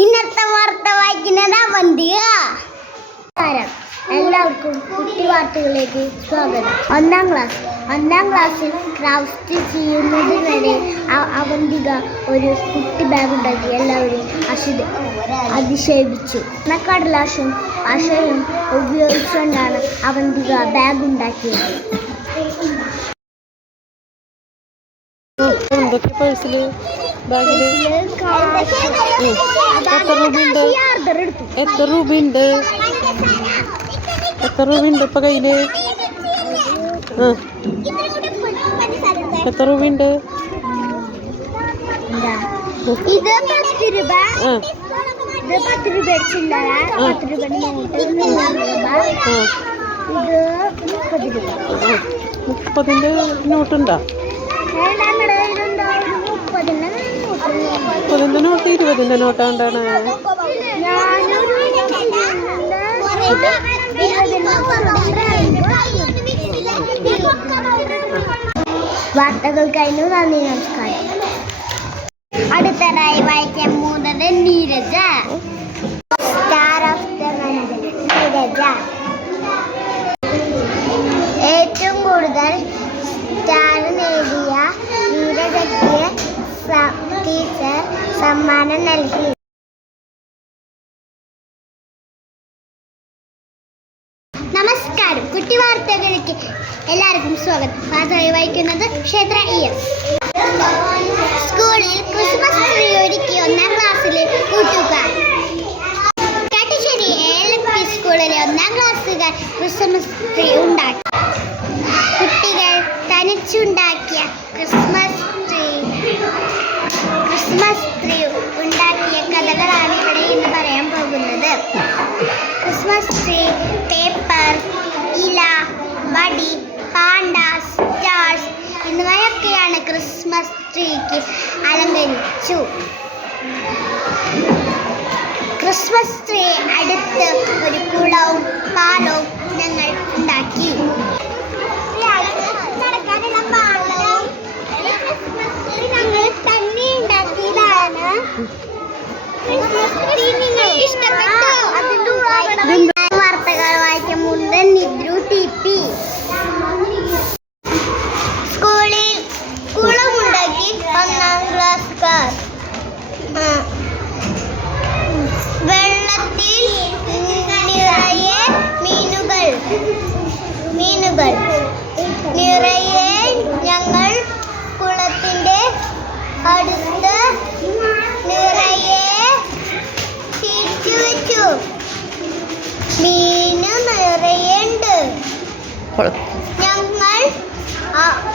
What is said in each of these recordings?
ഇന്നത്തെ വാർത്ത വായിക്കുന്നത് അവന്തിക. എല്ലാവർക്കും കുട്ടി വാർത്തകളിലേക്ക് സ്വാഗതം. ഒന്നാം ക്ലാസ്സിൽ ക്രാഫ്റ്റ് ചെയ്യുന്നത് വരെ അവന്തിക ഒരു കുട്ടി ബാഗ് ഉണ്ടാക്കി എല്ലാവരും അതിശയിപ്പിച്ചു. കടലാസും അശയും ഉപയോഗിച്ചുകൊണ്ടാണ് അവന്തിക ബാഗ് ഉണ്ടാക്കിയത്. എത്ര രൂപയുണ്ട് ഇപ്പൊ കയ്യില്? എത്ര രൂപയുണ്ട്? ഇത് 10 രൂപ. ഇത് 10 രൂപ ചില്ലറ, 10 രൂപ നോട്ട്, 100 രൂപ. ഇത് 30 രൂപ. 30ന്റെ നോട്ടുണ്ടോ? 30ന്റെ നോട്ട് 20ന്റെ നോട്ട് എന്താണ്? വാർത്തകൾ കഴിഞ്ഞു. നന്ദി, നമസ്കാരം. അടുത്തതായി വായിക്കാൻ പോകുന്നത് Neeraja. Star of the month Neeraja. ഏറ്റവും കൂടുതൽ സ്റ്റാർ നേടിയ നീരജയ്ക്ക് ടീച്ചർ സമ്മാനം നൽകി. നമസ്കാരം. കുട്ടി വാർത്തകളിലേക്ക് എല്ലാവർക്കും സ്വാഗതം. വാർത്തകൾ വായിക്കുന്നത് ക്ഷേത്ര ES. സ്കൂളിൽ ക്രിസ്മസ് ട്രീ ഒരുക്കി 1ാം ക്ലാസ്സിലെ കൂട്ടുകാർ. കാട്ടുശ്ശേരി LP സ്കൂളിലെ 1ാം ക്ലാസ്സുകാർ ക്രിസ്മസ് ട്രീ ഉണ്ടാക്കി. കുട്ടികൾ തനിച്ചുണ്ടാക്കിയ ക്രിസ്മസ് ട്രീ ഉണ്ടാക്കിയ കഥകളാണ് ഇവിടെ ഇന്ന് പറയാൻ പോകുന്നത്. ക്രിസ്മസ് ട്രീ, പേപ്പർ, ഇല, വടി, പാണ്ട, സ്റ്റാർസ് എന്നിവയൊക്കെയാണ് ക്രിസ്മസ് ട്രീക്ക് അലങ്കരിച്ചു. ക്രിസ്മസ് ട്രീ അടുത്ത് ഒരു കുളവും പാലവും ഞങ്ങൾ ഉണ്ടാക്കി. നടക്കാനുള്ള പാലം ഞങ്ങൾ തന്നെ ഉണ്ടാക്കിയതാണ്. വാർത്തകൾ വായിക്കാൻ മുതൽ നിദ്രു TP. സ്കൂളിൽ കുളമുണ്ടാക്കി 1ാം ക്ലാസ്സുകാർ. വെള്ളത്തിൽ നിറയെ മീനുകൾ നിറയെ ഞങ്ങൾ കുളത്തിന്റെ അടുത്ത് നിറയെ തിരിച്ചു വെച്ചു. മീന് നിറയുണ്ട്. ഞങ്ങൾ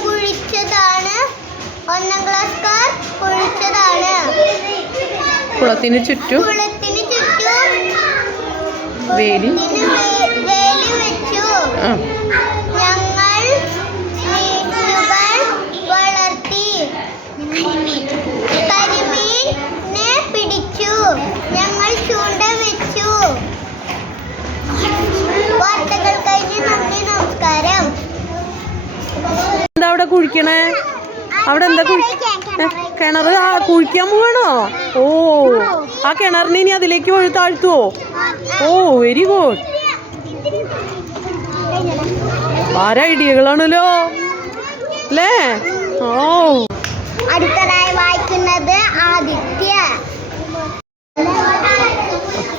കുഴിച്ചതാണ്. 1ാം ക്ലാസ്സുകാർ കുഴിച്ചതാണ്. കുളത്തിന് ചുറ്റും വേലി വെച്ചു. ഞങ്ങൾ മീനുകൾ വളർത്തി. കരിമീനെ പിടിച്ചു. ഞങ്ങൾ ചൂണ്ട വെച്ചു. വാർത്തകൾ കഴിഞ്ഞ് നന്ദി, നമസ്കാരം. എന്താ അവിടെ കുഴിക്കണേ? അവിടെ എന്താ കിണറ്? കുഴിക്കാൻ പോവാണോ? ഓ, ആ കിണറിന് ഇനി അതിലേക്ക് വഴി താഴ്ത്തുവോ? ഓ, വെരി ഗുഡ്. ഐഡിയകളാണല്ലോ അല്ലേ? ഓ. അടുത്തതായി വായിക്കുന്നത് ആദിത്യ.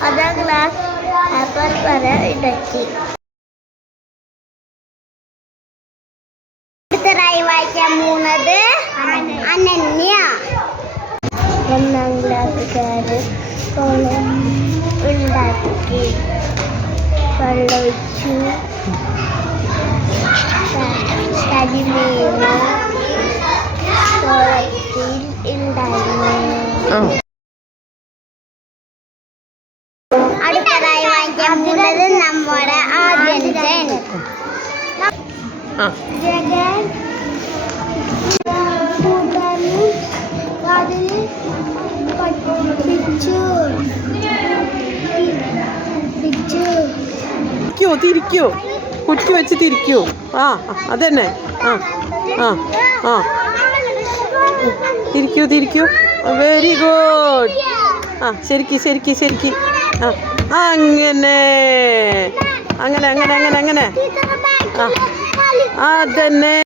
1ാം ക്ലാസ് പേപ്പർ വരെ ഇടയ്ക്ക്. അടുത്തതായി വായിക്കാൻ പോകുന്നത് അനന്യ. 1ാം ക്ലാസ്സുകാര് കുളം ഉണ്ടാക്കി. വെള്ളമൊഴിച്ചു. കരിമീന് കുളത്തിൽ ഉണ്ടായിരുന്നു. അടുത്തതായി വായിക്കാൻ പോകുന്നത് നമ്മുടെ ആദ്യജൻ. ജഗൻ തിരിക്കോ കുറ്റി വെച്ച് തിരിക്കോ? അതന്നെ. തിരിക്കൂ. Very good. ആ ശരിക്ക് ശരിക്ക് ശരിക്ക്. ആ അങ്ങനെ അങ്ങനെ അങ്ങനെ അങ്ങനെ അങ്ങനെ. ആ അതന്നെ.